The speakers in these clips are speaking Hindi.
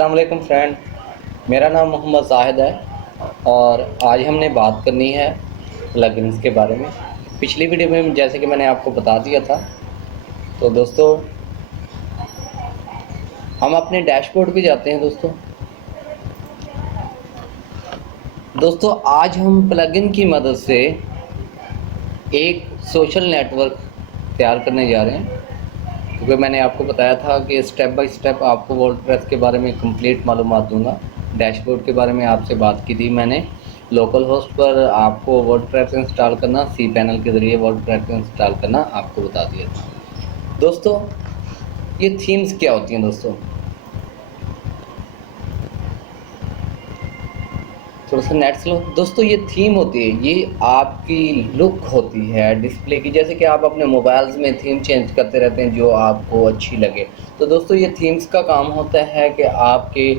अस्सलाम वालेकुम फ्रेंड, मेरा नाम मोहम्मद ज़ाहिद है और आज हमने बात करनी है प्लगइन्स के बारे में। पिछली वीडियो में जैसे कि मैंने आपको बता दिया था, तो दोस्तों हम अपने डैशबोर्ड पे जाते हैं। दोस्तों आज हम प्लगइन की मदद से एक सोशल नेटवर्क तैयार करने जा रहे हैं, क्योंकि मैंने आपको बताया था कि स्टेप बाय स्टेप आपको वर्डप्रेस के बारे में कंप्लीट मालूमात दूंगा। डैशबोर्ड के बारे में आपसे बात की थी मैंने। लोकल होस्ट पर आपको वर्डप्रेस इंस्टॉल करना, सी पैनल के ज़रिए वर्डप्रेस इंस्टॉल करना आपको बता दिया था। दोस्तों ये थीम्स क्या होती हैं थोड़ा सा नेट स्लो। दोस्तों ये थीम होती है, ये आपकी लुक होती है डिस्प्ले की। जैसे कि आप अपने मोबाइल्स में थीम चेंज करते रहते हैं जो आपको अच्छी लगे। तो दोस्तों ये थीम्स का काम होता है कि आपके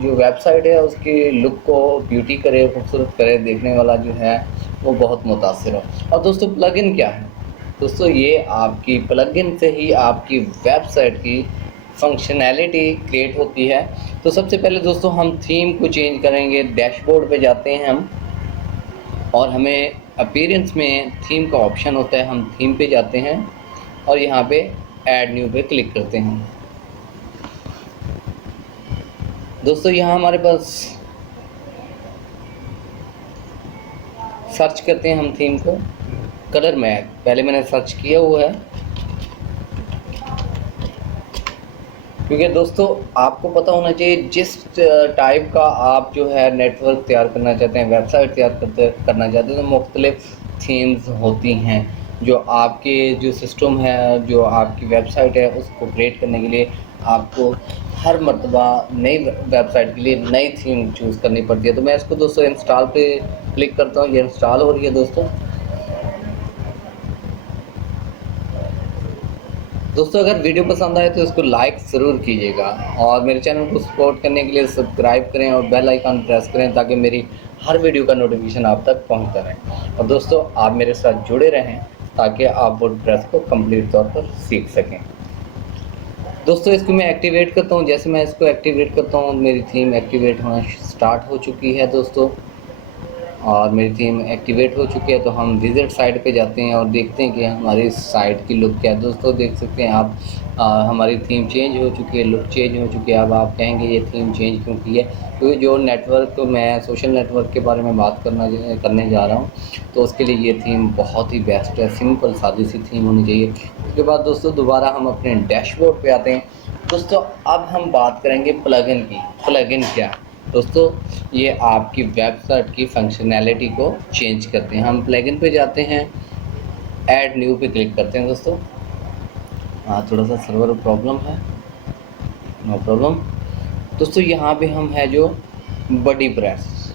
जो वेबसाइट है उसकी लुक को ब्यूटी करे, खूबसूरत करे, देखने वाला जो है वो बहुत मुतासिर हो। और दोस्तों प्लगइन क्या है? दोस्तों ये आपकी प्लगइन से ही आपकी वेबसाइट की फंक्शनैलिटी क्रिएट होती है। तो सबसे पहले दोस्तों हम थीम को चेंज करेंगे। डैशबोर्ड पे जाते हैं हम और हमें अपीयरेंस में थीम का ऑप्शन होता है। हम थीम पे जाते हैं और यहाँ पे ऐड न्यू पे क्लिक करते हैं। दोस्तों यहाँ हमारे पास सर्च करते हैं हम थीम को। कलर मैग पहले मैंने सर्च किया हुआ है, क्योंकि दोस्तों आपको पता होना चाहिए जिस टाइप का आप जो है नेटवर्क तैयार करना चाहते हैं, वेबसाइट तैयार करना चाहते हैं, तो मुख्तलिफ थीम्स होती हैं जो आपके जो सिस्टम है, जो आपकी वेबसाइट है उसको क्रिएट करने के लिए आपको हर मरतबा नई वेबसाइट के लिए नई थीम चूज़ करनी पड़ती है। तो मैं इसको दोस्तों इंस्टॉल पे क्लिक करता हूँ। ये इंस्टॉल हो रही है दोस्तों अगर वीडियो पसंद आए तो इसको लाइक ज़रूर कीजिएगा और मेरे चैनल को सपोर्ट करने के लिए सब्सक्राइब करें और बेल आइकन प्रेस करें ताकि मेरी हर वीडियो का नोटिफिकेशन आप तक पहुंचता रहे। और दोस्तों आप मेरे साथ जुड़े रहें ताकि आप वर्डप्रेस को कंप्लीट तौर पर सीख सकें। दोस्तों इसको मैं एक्टिवेट करता हूँ। जैसे मैं इसको एक्टिवेट करता हूँ मेरी थीम एक्टिवेट होना स्टार्ट हो चुकी है दोस्तों, और मेरी थीम एक्टिवेट हो चुकी है। तो हम विजिट साइट पे जाते हैं और देखते हैं कि हमारी साइट की लुक क्या है। दोस्तों देख सकते हैं आप, हमारी थीम चेंज हो चुकी है, लुक चेंज हो चुकी है। अब आप कहेंगे ये थीम चेंज क्यों की है? क्योंकि जो नेटवर्क मैं सोशल नेटवर्क के बारे में बात करने जा रहा हूँ, तो उसके लिए ये थीम बहुत ही बेस्ट है। सिंपल सादी सी थीम होनी चाहिए। उसके बाद दोस्तों दोबारा हम अपने डैशबोर्ड पे आते हैं। दोस्तों अब हम बात करेंगे प्लगइन की। प्लगइन क्या है? दोस्तों ये आपकी वेबसाइट की फंक्शनैलिटी को चेंज करते हैं। हम प्लगइन पे जाते हैं, ऐड न्यू पे क्लिक करते हैं दोस्तों। थोड़ा सा सर्वर प्रॉब्लम है, नो प्रॉब्लम। दोस्तों यहाँ पे हम है जो बड़ी प्रेस,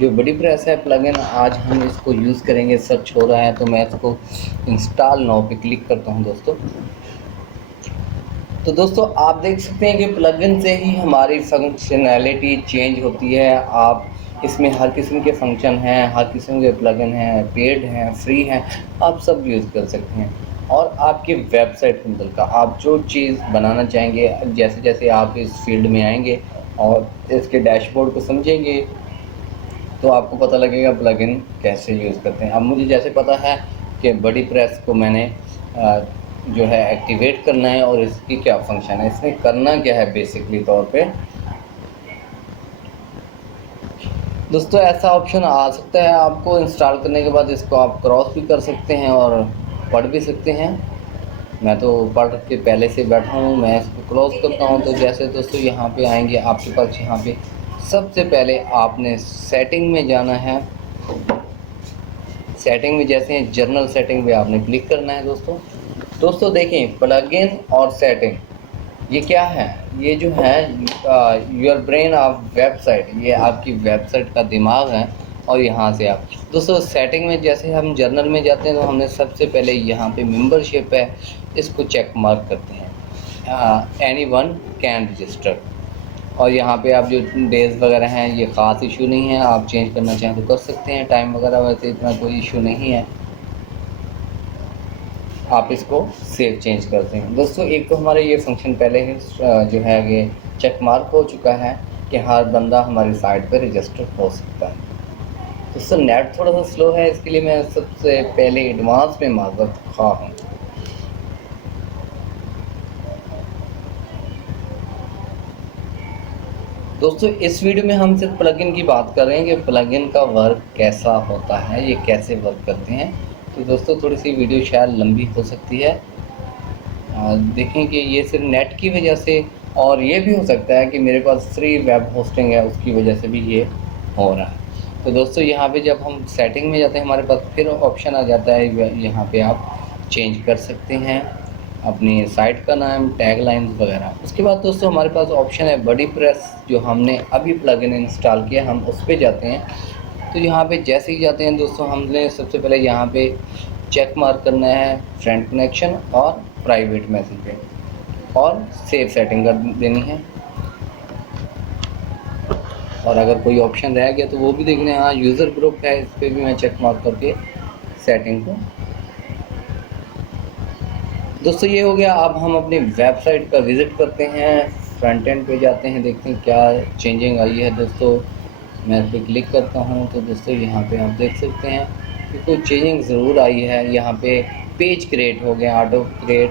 जो बड़ी प्रेस है प्लगइन, आज हम इसको यूज़ करेंगे। सर्च हो रहा है तो मैं इसको इंस्टॉल नाउ पे क्लिक करता हूँ दोस्तों। तो दोस्तों आप देख सकते हैं कि प्लगइन से ही हमारी फंक्शनैलिटी चेंज होती है। आप इसमें हर किस्म के फंक्शन हैं, हर किस्म के प्लगइन हैं, पेड हैं, फ्री हैं, आप सब यूज़ कर सकते हैं। और आपकी वेबसाइट के मतलब का आप जो चीज़ बनाना चाहेंगे, जैसे जैसे आप इस फील्ड में आएंगे और इसके डैशबोर्ड को समझेंगे तो आपको पता लगेगा प्लगइन कैसे यूज़ करते हैं। अब मुझे जैसे पता है कि बड़ी प्रेस को मैंने जो है एक्टिवेट करना है और इसकी क्या फंक्शन है, इसमें करना क्या है बेसिकली तौर पे। दोस्तों ऐसा ऑप्शन आ सकता है आपको इंस्टॉल करने के बाद, इसको आप क्रॉस भी कर सकते हैं और पढ़ भी सकते हैं। मैं तो पढ़ के पहले से बैठा हूँ, मैं इसको क्रॉस करता हूँ। तो जैसे दोस्तों यहाँ पे आएंगे आपके पास, यहाँ पे सबसे पहले आपने सेटिंग में जाना है। सेटिंग में जैसे जर्नल सेटिंग पे आपने क्लिक करना है दोस्तों देखें प्लगइन और सेटिंग ये क्या है? ये जो है योर ब्रेन ऑफ वेबसाइट, ये आपकी वेबसाइट का दिमाग है। और यहाँ से आप दोस्तों सेटिंग में जैसे हम जर्नल में जाते हैं तो हमने सबसे पहले यहाँ पे मेंबरशिप है, इसको चेक मार्क करते हैं। एनी वन कैन रजिस्टर, और यहाँ पे आप जो डेज़ वगैरह हैं ये ख़ास इशू नहीं है, आप चेंज करना चाहें तो कर सकते हैं। टाइम वगैरह वैसे इतना कोई इशू नहीं है। आप इसको सेव चेंज करते हैं। दोस्तों एक तो हमारे ये फंक्शन पहले ही जो है ये चेक मार्क हो चुका है कि हर बंदा हमारी साइट पर रजिस्टर हो सकता है। दोस्तों नेट थोड़ा सा स्लो है, इसके लिए मैं सबसे पहले एडवांस में माज़रत ख़्वाह हूँ। दोस्तों इस वीडियो में हम सिर्फ प्लगइन की बात कर रहे हैं कि प्लगइन का वर्क कैसा होता है, ये कैसे वर्क करते हैं। तो दोस्तों थोड़ी सी वीडियो शायद लंबी हो सकती है, देखें कि ये सिर्फ नेट की वजह से, और ये भी हो सकता है कि मेरे पास फ्री वेब होस्टिंग है उसकी वजह से भी ये हो रहा है। तो दोस्तों यहाँ पे जब हम सेटिंग में जाते हैं हमारे पास फिर ऑप्शन आ जाता है, यहाँ पे आप चेंज कर सकते हैं अपनी साइट का नाम, टैग लाइन्स वगैरह। उसके बाद दोस्तों हमारे पास ऑप्शन है बॉडी प्रेस, जो हमने अभी प्लगइन इंस्टॉल किया, हम उस पर जाते हैं। तो यहाँ पे जैसे ही जाते हैं दोस्तों हमने सबसे पहले यहाँ पे चेक मार्क करना है फ्रेंड कनेक्शन और प्राइवेट मैसेज पे, और सेव सेटिंग कर देनी है। और अगर कोई ऑप्शन रह गया तो वो भी देखना है। हाँ यूज़र ग्रुप है, इस पर भी मैं चेक मार्क करके सेटिंग को। दोस्तों ये हो गया। अब हम अपनी वेबसाइट का विज़िट करते हैं, फ्रंट एंड पे जाते हैं, देखते हैं क्या चेंजिंग आई है। दोस्तों मैं इस पर क्लिक करता हूँ तो दोस्तों यहाँ पे आप देख सकते हैं कि कुछ चेंजिंग ज़रूर आई है। यहाँ पे पेज क्रिएट हो गया, auto create,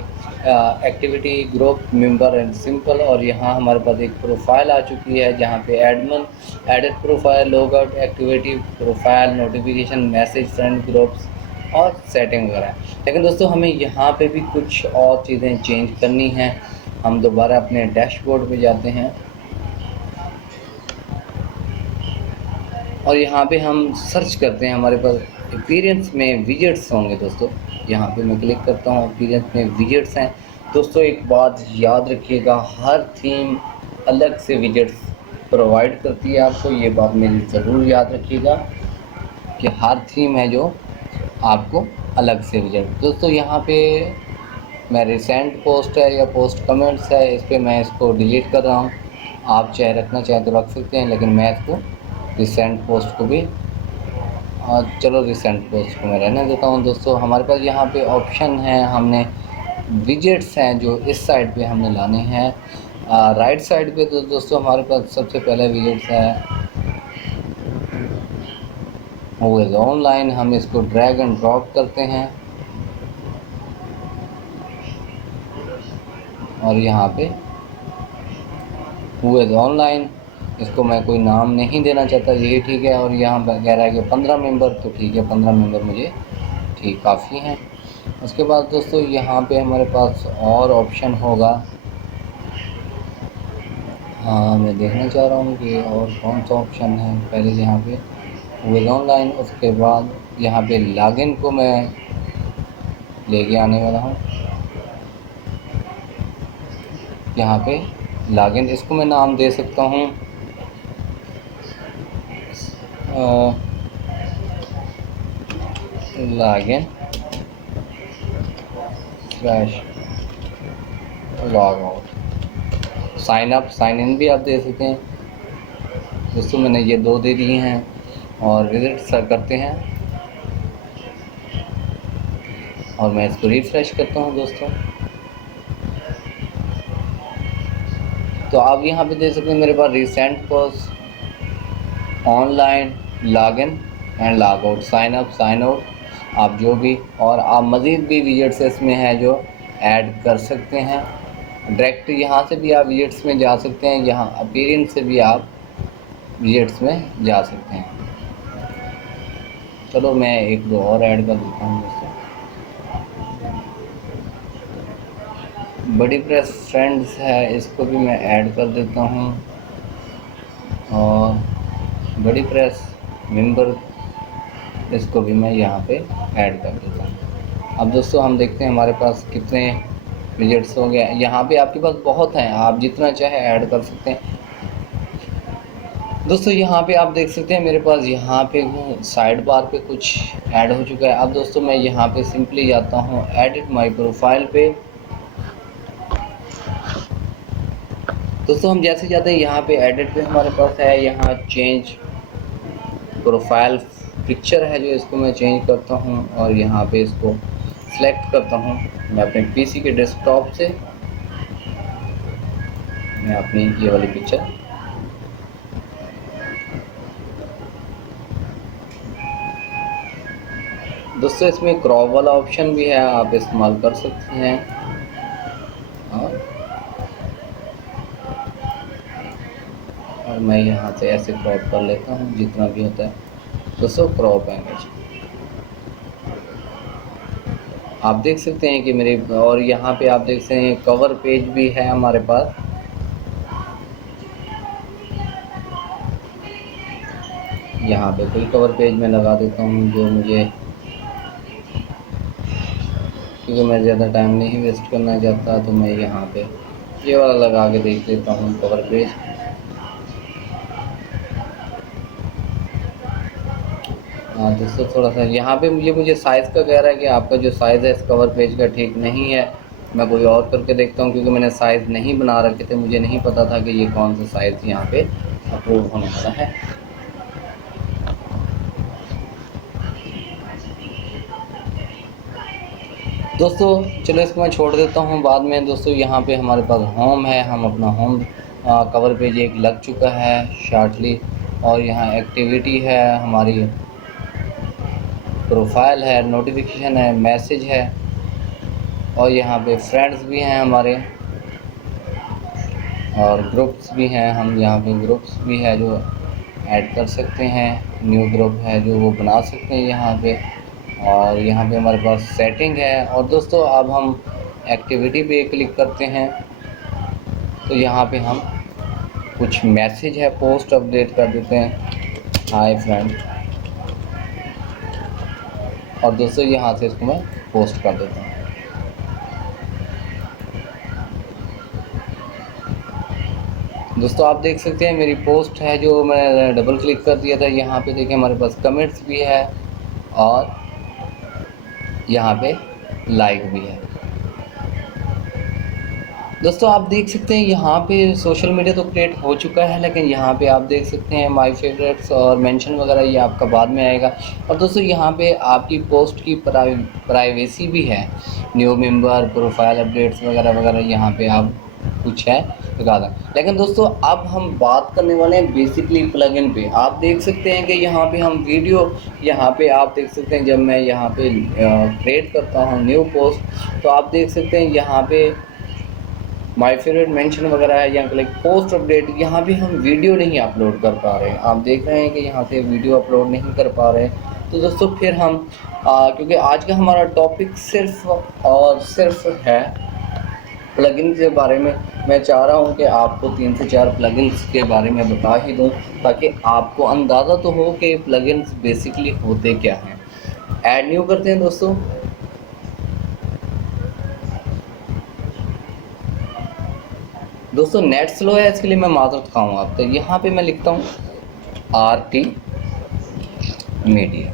activity, group, member and simple, और यहाँ हमारे पास एक प्रोफाइल आ चुकी है जहाँ पे admin, edit profile, log out, activity, profile, notification, message, friend, groups और सेटिंग वगैरह। लेकिन दोस्तों हमें यहाँ पे भी कुछ और चीज़ें चेंज करनी हैं। हम दोबारा अपने डैशबोर्ड पे जाते हैं और यहाँ पे हम सर्च करते हैं, हमारे पास अपीयरेंस में विजेट्स होंगे। दोस्तों यहाँ पे मैं क्लिक करता हूँ, अपीयरेंस में विजेट्स हैं। दोस्तों एक बात याद रखिएगा, हर थीम अलग से विजेट्स प्रोवाइड करती है आपको, ये बात मेरी ज़रूर याद रखिएगा कि हर थीम है जो आपको अलग से विजेट। दोस्तों यहाँ पे मैं रिसेंट पोस्ट है या पोस्ट कमेंट्स है, इस पर मैं इसको डिलीट कर रहा हूँ। आप चाहे रखना चाहें तो रख सकते हैं, लेकिन मैं इसको रिसेंट पोस्ट को भी, और चलो रिसेंट पोस्ट को मैं रहने देता हूँ। दोस्तों हमारे पास यहाँ पे ऑप्शन है, हमने विजेट्स हैं जो इस साइड पे हमने लाने हैं। राइट साइड पे तो दोस्तों हमारे पास सबसे पहले विजेट्स है वो इज़ ऑनलाइन। हम इसको ड्रैग एंड ड्रॉप करते हैं और यहाँ पे हु इज़ ऑनलाइन, इसको मैं कोई नाम नहीं देना चाहता, यही ठीक है। और यहाँ कह रहा है कि 15 मेंबर, तो ठीक है 15 मेंबर मुझे ठीक काफ़ी हैं। उसके बाद दोस्तों यहाँ पे हमारे पास और ऑप्शन होगा, हाँ मैं देखना चाह रहा हूँ कि और कौन सा ऑप्शन है। पहले यहाँ पे हु इज़ ऑनलाइन, उसके बाद यहाँ पे लॉगिन को मैं लेके आने वाला हूँ। यहाँ पे लॉगिन, इसको मैं नाम दे सकता हूँ login slash log out. Sign up, sign in भी आप दे सकते हैं। दोस्तों मैंने ये दो दे दिए हैं और विजिट सर करते हैं और मैं इसको रिफ्रेश करता हूँ। दोस्तों तो आप यहाँ पे देख सकते हैं मेरे पास recent post, online, login and log out, sign up, sign out, आप जो भी, और आप मज़ीद भी विजेट्स इसमें है जो ऐड कर सकते हैं। डायरेक्ट यहाँ से भी आप विजेट्स में जा सकते हैं, यहाँ अपीयरेंस से भी आप विजेट्स में जा सकते हैं। चलो मैं एक दो और ऐड कर देता हूँ दोस्तों। बॉडी प्रेस फ्रेंड्स है, इसको भी मैं ऐड कर देता हूँ, और बॉडी प्रेस मेंबर, इसको भी मैं यहाँ पे ऐड कर देता हूँ। अब दोस्तों हम देखते हैं हमारे पास कितने विजेट्स हो गए। यहाँ पे आपके पास बहुत हैं, आप जितना चाहे ऐड कर सकते हैं। दोस्तों यहाँ पे आप देख सकते हैं मेरे पास यहाँ पे साइड बार पे कुछ ऐड हो चुका है। अब दोस्तों मैं यहाँ पे सिंपली जाता हूँ एडिट माय प्रोफाइल पे। दोस्तों हम जैसे जाते हैं यहाँ पे एडिट पे हमारे पास है, यहाँ चेंज प्रोफाइल पिक्चर है जो इसको मैं चेंज करता हूँ और यहाँ पे इसको सेलेक्ट करता हूँ मैं अपने पीसी के डेस्कटॉप से, मैं अपनी ये वाली पिक्चर दोस्तों इसमें क्रॉप वाला ऑप्शन भी है, आप इस्तेमाल कर सकते हैं। और मैं यहाँ से ऐसे क्रॉप कर लेता हूँ जितना भी होता है दोस्तों, क्रॉप इमेज आप देख सकते हैं कि मेरे, और यहाँ पे आप देख सकते हैं कवर पेज भी है हमारे पास। यहाँ पे कोई कवर पेज में लगा देता हूँ जो मुझे, क्योंकि मैं ज़्यादा टाइम नहीं वेस्ट करना चाहता, तो मैं यहाँ पे ये वाला लगा के देख लेता हूँ कवर पेज। हाँ दोस्तों, थोड़ा सा यहाँ पे मुझे साइज़ का कह रहा है कि आपका जो साइज़ है इस कवर पेज का ठीक नहीं है। मैं कोई और करके देखता हूँ, क्योंकि मैंने साइज़ नहीं बना रखे थे, मुझे नहीं पता था कि ये कौन सा साइज़ यहाँ पे अप्रूव होने वाला है। दोस्तों चलो इसको मैं छोड़ देता हूँ बाद में। दोस्तों यहाँ पे हमारे पास होम है, हम अपना होम कवर पेज एक लग चुका है शॉर्टली, और यहाँ एक्टिविटी है, हमारी प्रोफाइल है, नोटिफिकेशन है, मैसेज है, और यहाँ पे फ्रेंड्स भी हैं हमारे, और ग्रुप्स भी हैं। हम यहाँ पे ग्रुप्स भी है जो ऐड कर सकते हैं, न्यू ग्रुप है जो वो बना सकते हैं यहाँ पे। और यहाँ पे हमारे पास सेटिंग है। और दोस्तों अब हम एक्टिविटी पे क्लिक करते हैं, तो यहाँ पे हम कुछ मैसेज है, पोस्ट अपडेट कर देते हैं, हाय फ्रेंड। और दोस्तों यहाँ से इसको मैं पोस्ट कर देता हूँ। दोस्तों आप देख सकते हैं मेरी पोस्ट है जो मैं डबल क्लिक कर दिया था, यहाँ पे देखिए हमारे पास कमेंट्स भी है और यहाँ पे लाइक भी है। दोस्तों आप देख सकते हैं यहाँ पे सोशल मीडिया तो क्रिएट हो चुका है, लेकिन यहाँ पे आप देख सकते हैं माय फेवरेट्स और मेंशन वगैरह ये आपका बाद में आएगा। और दोस्तों यहाँ पे आपकी पोस्ट की प्राइवेसी भी है, न्यू मेंबर, प्रोफाइल अपडेट्स वगैरह वगैरह यहाँ पे आप कुछ है लगा दें। लेकिन दोस्तों अब हम बात करने वाले हैं बेसिकली प्लगइन पे। आप देख सकते हैं कि यहाँ पे हम वीडियो, यहाँ पे आप देख सकते हैं जब मैं यहाँ पे क्रिएट करता हूँ न्यू पोस्ट, तो आप देख सकते हैं यहाँ पे माय फेवरेट मेंशन वगैरह है, यहाँ क्लिक पोस्ट अपडेट, यहाँ भी हम वीडियो नहीं अपलोड कर पा रहे हैं। आप देख रहे हैं कि यहाँ से वीडियो अपलोड नहीं कर पा रहे हैं। तो दोस्तों फिर हम क्योंकि आज का हमारा टॉपिक सिर्फ और सिर्फ है प्लगइन के बारे में, मैं चाह रहा हूं कि आपको 3 से 4 प्लगइन्स के बारे में बता ही दूं, ताकि आपको अंदाज़ा तो हो कि प्लगइन्स बेसिकली होते क्या हैं। ऐड न्यू करते हैं दोस्तों। दोस्तों नेट स्लो है, इसके लिए मैं माजरत खाऊंगा आप। तो यहाँ पे मैं लिखता हूँ RT मीडिया,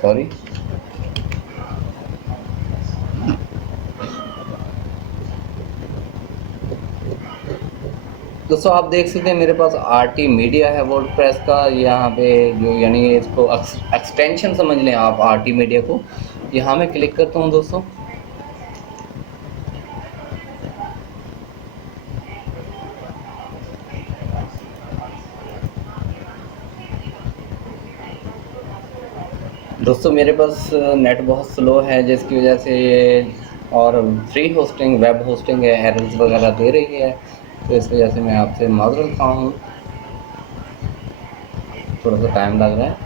सॉरी दोस्तों आप देख सकते हैं मेरे पास RT मीडिया है वर्डप्रेस का, यहाँ पे जो यानी इसको एक्सटेंशन समझ लें आप RT मीडिया को। यहाँ मैं क्लिक करता हूँ दोस्तों, मेरे पास नेट बहुत स्लो है जिसकी वजह से ये, और फ्री होस्टिंग वेब होस्टिंग है, एरर्स वगैरह दे रही है, तो इस वजह से मैं आपसे माजरत खा हूँ, थोड़ा सा टाइम लग रहा है।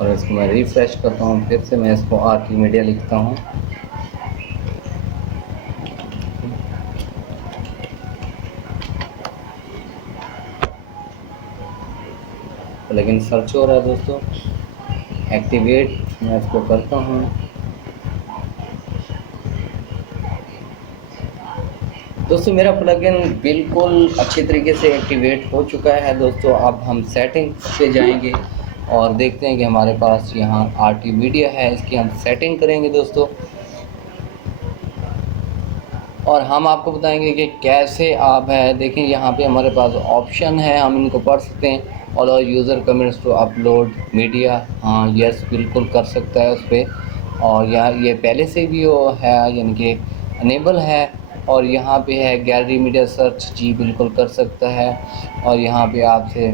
और इसको मैं रिफ़्रेश करता हूँ, फिर से मैं इसको RT मीडिया लिखता हूँ। लेकिन सर्च हो रहा है दोस्तों, एक्टिवेट मैं इसको करता हूँ। दोस्तों मेरा प्लगइन बिल्कुल अच्छी तरीके से एक्टिवेट हो चुका है दोस्तों। अब हम सेटिंग्स पे जाएंगे और देखते हैं कि हमारे पास यहाँ RT मीडिया है, इसकी हम सेटिंग करेंगे दोस्तों, और हम आपको बताएंगे कि कैसे आप है। देखिए यहाँ पे हमारे पास ऑप्शन है, हम इनको पढ़ सकते हैं। ऑल और user comments to upload media, हाँ यस बिल्कुल कर सकता है उस पर। और यहाँ ये पहले से भी वो है यानी कि अनेबल है। और यहाँ पे है गैलरी मीडिया सर्च, जी बिल्कुल कर सकता है। और यहाँ पे आपसे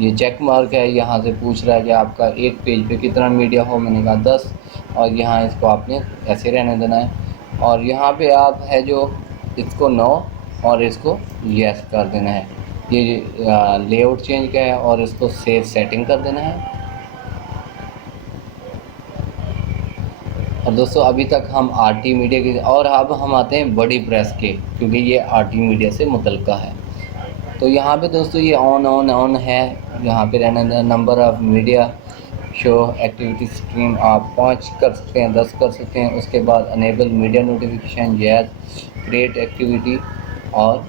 ये चेक मार्क है, यहाँ से पूछ रहा है कि आपका एक पेज पे कितना मीडिया हो, मैंने कहा 10। और यहाँ इसको आपने ऐसे रहने देना है। और यहाँ पे आप है जो इसको नो और इसको यस कर देना है। ये लेआउट चेंज का है और इसको सेव सेटिंग कर देना है। और दोस्तों अभी तक हम आरटी मीडिया के, और अब हम आते हैं बड़ी प्रेस के, क्योंकि ये आरटी मीडिया से मुतल्लिका है। तो यहाँ पे दोस्तों ये ऑन है, यहाँ पे रहना number of media show activity stream आप 5 कर सकते हैं, 10 कर सकते हैं। उसके बाद enable media notification, yes create activity और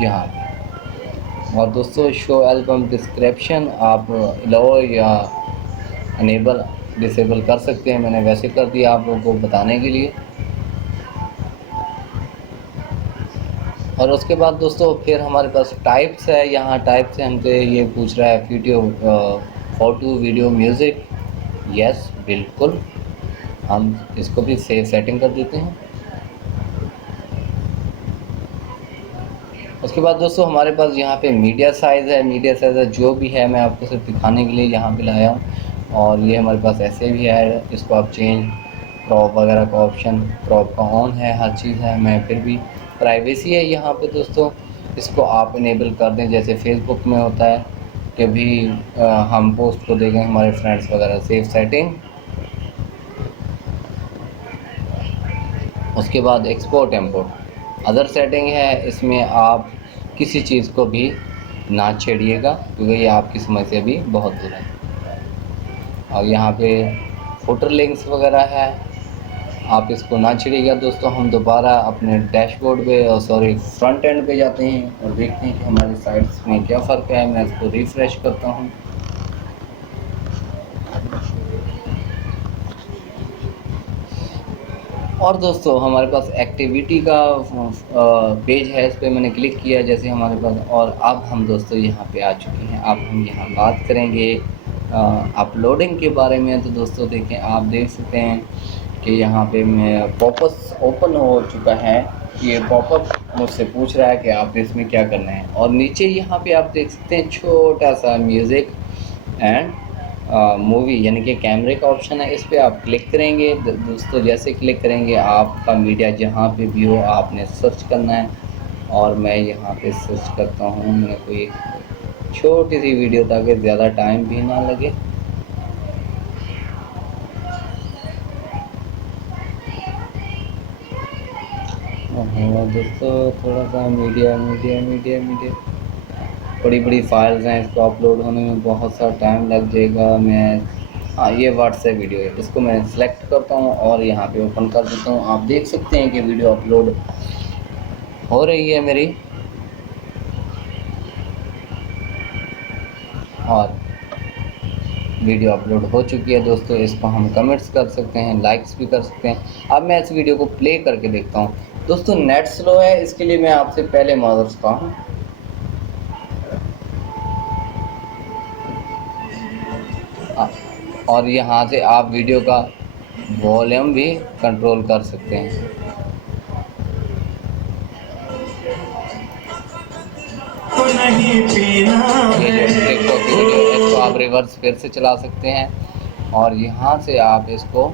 यहाँ पे। और दोस्तों शो एल्बम डिस्क्रिप्शन आप लो या अनेबल डिसेबल कर सकते हैं, मैंने वैसे कर दिया आप लोगों को बताने के लिए। और उसके बाद दोस्तों फिर हमारे पास टाइप्स है, यहाँ टाइप से हमसे ये पूछ रहा है video, photo, video, music, yes बिल्कुल हम इसको भी सेव सेटिंग कर देते हैं। उसके बाद दोस्तों हमारे पास यहाँ पे मीडिया साइज़ है, मीडिया साइज़ है जो भी है मैं आपको सिर्फ दिखाने के लिए यहाँ पे लाया हूँ। और ये हमारे पास ऐसे भी है, इसको आप चेंज क्रॉप वगैरह का ऑप्शन, क्रॉप का ऑन है, हर चीज़ है। मैं फिर भी प्राइवेसी है यहाँ पे दोस्तों, इसको आप इनेबल कर दें। जैसे फेसबुक में होता है कि भी हम पोस्ट को देखें हमारे फ्रेंड्स वगैरह, सेव सेटिंग। उसके बाद एक्सपोर्ट इम्पोर्ट अदर सेटिंग है, इसमें आप किसी चीज़ को भी ना छेड़िएगा क्योंकि ये आपकी समझ से भी बहुत दूर है। और यहाँ पे फुटर लिंक्स वगैरह है, आप इसको ना छेड़िएगा दोस्तों। हम दोबारा अपने डैशबोर्ड पे और सॉरी फ्रंट एंड पे जाते हैं और देखते हैं कि हमारी साइट्स में क्या फ़र्क है। मैं इसको रिफ़्रेश करता हूँ। और दोस्तों हमारे पास एक्टिविटी का पेज है, इस पर मैंने क्लिक किया जैसे हमारे पास। और अब हम दोस्तों यहाँ पे आ चुके हैं। अब हम यहाँ बात करेंगे अपलोडिंग के बारे में। तो दोस्तों देखें, आप देख सकते हैं कि यहाँ पे मैं पॉपअप ओपन हो चुका है। ये पॉपअप मुझसे पूछ रहा है कि आप इसमें क्या करना है। और नीचे यहाँ पे आप देख सकते हैं छोटा सा म्यूज़िक एंड मूवी यानी कि कैमरे का ऑप्शन है, इस पर आप क्लिक करेंगे दोस्तों। जैसे क्लिक करेंगे आपका मीडिया जहाँ पे भी हो आपने सर्च करना है। और मैं यहाँ पे सर्च करता हूँ, मैं कोई छोटी सी वीडियो ताकि ज़्यादा टाइम भी ना लगे। हाँ दोस्तों थोड़ा सा मीडिया बड़ी बड़ी फाइल्स हैं, इसको अपलोड होने में बहुत सा टाइम लग जाएगा। मैं हाँ ये व्हाट्सएप वीडियो है, इसको मैं सिलेक्ट करता हूँ और यहाँ पे ओपन कर देता हूँ। आप देख सकते हैं कि वीडियो अपलोड हो रही है मेरी। और वीडियो अपलोड हो चुकी है दोस्तों। इसको हम कमेंट्स कर सकते हैं, लाइक्स भी कर सकते हैं। अब मैं इस वीडियो को प्ले करके देखता हूँ। दोस्तों नेट स्लो है, इसके लिए मैं आपसे पहले माज़रत ख़्वाह हूँ। और यहाँ से आप वीडियो का वॉल्यूम भी कंट्रोल कर सकते हैं। ये जो टिकटॉक की वीडियो है इसको आप रिवर्स फिर से चला सकते हैं। और यहाँ से आप इसको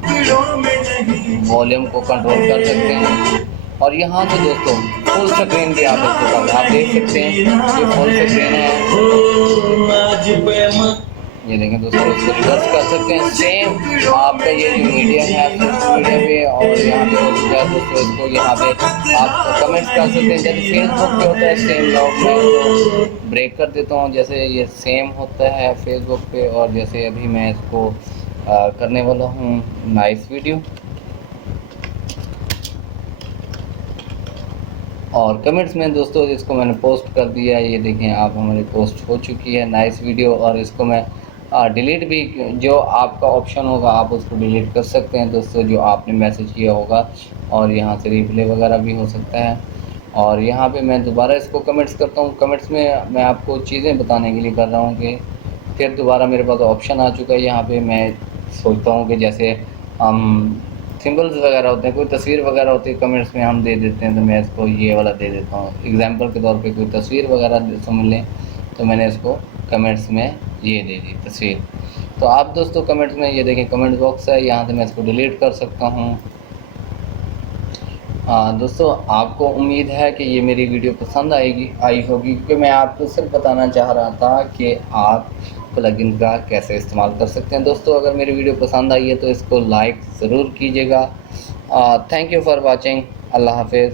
वॉल्यूम को कंट्रोल कर सकते हैं। और यहाँ से दोस्तों फुल स्क्रीन भी आप इसको कर, आप देख सकते हैं ये फुल स्क्रीन है। ये देखें दोस्तों, इसको रिवर्स कर सकते हैं। सेम आपका ये जो मीडिया है सोशल मीडिया पे और यहाँ पे हो चुका है दोस्तों। इसको यहाँ पे आप कमेंट्स कर सकते हैं जैसे फेसबुक पे होता है सेम लॉग। मैं इसको ब्रेक कर देता हूँ, जैसे ये सेम होता है फेसबुक पे। और जैसे अभी मैं इसको करने वाला हूँ नाइस वीडियो। और कमेंट्स में दोस्तों इसको मैंने पोस्ट कर दिया है, ये देखें आप हमारी पोस्ट हो चुकी है नाइस वीडियो। और इसको मैं डिलीट भी, जो आपका ऑप्शन होगा आप उसको डिलीट कर सकते हैं दोस्तों, जो आपने मैसेज किया होगा। और यहाँ से रिप्ले वगैरह भी हो सकता है। और यहाँ पे मैं दोबारा इसको कमेंट्स करता हूँ। कमेंट्स में मैं आपको चीज़ें बताने के लिए कर रहा हूँ कि फिर दोबारा मेरे पास ऑप्शन आ चुका है। यहाँ पे मैं सोचता हूँ कि जैसे हम सिंबल्स वगैरह होते हैं, कोई तस्वीर वगैरह होती है, कमेंट्स में हम दे देते हैं, तो मैं इसको ये वाला दे देता हूँ एग्जांपल के तौर पे। कोई तस्वीर वगैरह समझ लें, तो मैंने इसको कमेंट्स में ये दे दी तस्वीर। तो आप दोस्तों कमेंट्स में ये देखें, कमेंट बॉक्स है, यहाँ से मैं इसको डिलीट कर सकता हूँ। दोस्तों आपको उम्मीद है कि ये मेरी वीडियो पसंद आई होगी, क्योंकि मैं आपको सिर्फ बताना चाह रहा था कि आप प्लगइन का कैसे इस्तेमाल कर सकते हैं। दोस्तों अगर मेरी वीडियो पसंद आई है तो इसको लाइक ज़रूर कीजिएगा। Thank you for watching. अल्लाह हाफिज़।